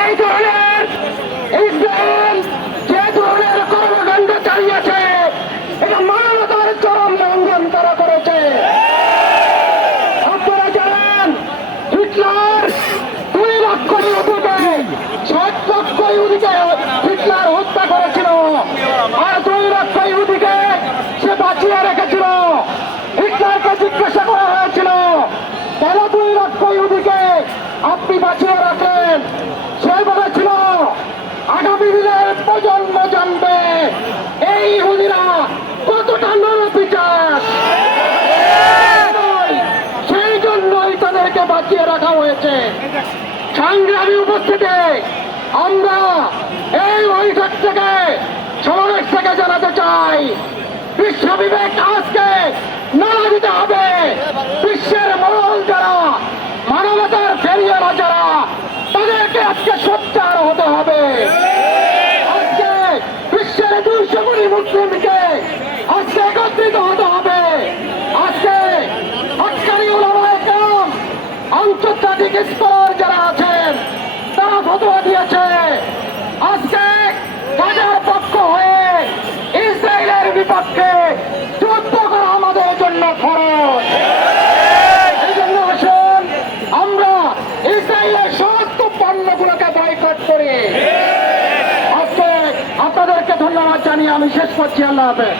এই ধরনের ইসরায়েল যে ধরনের কর্মকাণ্ড চালিয়েছে এটা মানবতার চরম লঙ্ঘন তারা করেছে। আপনারা জানেন, হিটলার দুই লক্ষ ইহুদিকে ষাট লক্ষ ইহুদিকে হিটলার হত্যা করেছিল। আর দুই লক্ষ ইহুদিকে সে বাঁচিয়ে রেখেছিল। হিটলারকে জিজ্ঞাসা করা হয়েছিল, কেন দুই লক্ষ ইহুদিকে আপনি বাঁচিয়ে রাখলেন? সে বলেছিল আগামী দিনের প্রজন্ম জানবে, এই ইহুদিরা কতটা নরপিচার। সেই জন্যই তাদেরকে বাঁচিয়ে রাখা হয়েছে। সংগ্রামী উপস্থিতি, আমরা এই বৈঠক থেকে সমাবেশ থেকে জানাতে চাই বিশ্ব বিবেক আজকে নাড়া দিতে হবে বিশ্বের মহল যারা মানবতার ফেরিয়ারা যারা তাদেরকে আজকে সোচ্চার হতে হবে আজকে বিশ্বের দুইশো কোটি মুসলিমকে আজকে একত্রিত হতে হবে আজকে হকানি উলামায়ে কেরাম আন্তর্জাতিক স্তর যারা আছেন, তারা ফতোয়া দিয়েছে। আজকে গাজার পক্ষ হয়ে ইসরায়েলের বিপক্ষে যুদ্ধ করা আমাদের জন্য খরচ। এই জন্য আমরা সমস্ত পণ্যগুলোকে আপনাদেরকে ধন্যবাদ জানিয়ে আমি শেষ করছি, আল্লাহ হাফেজ।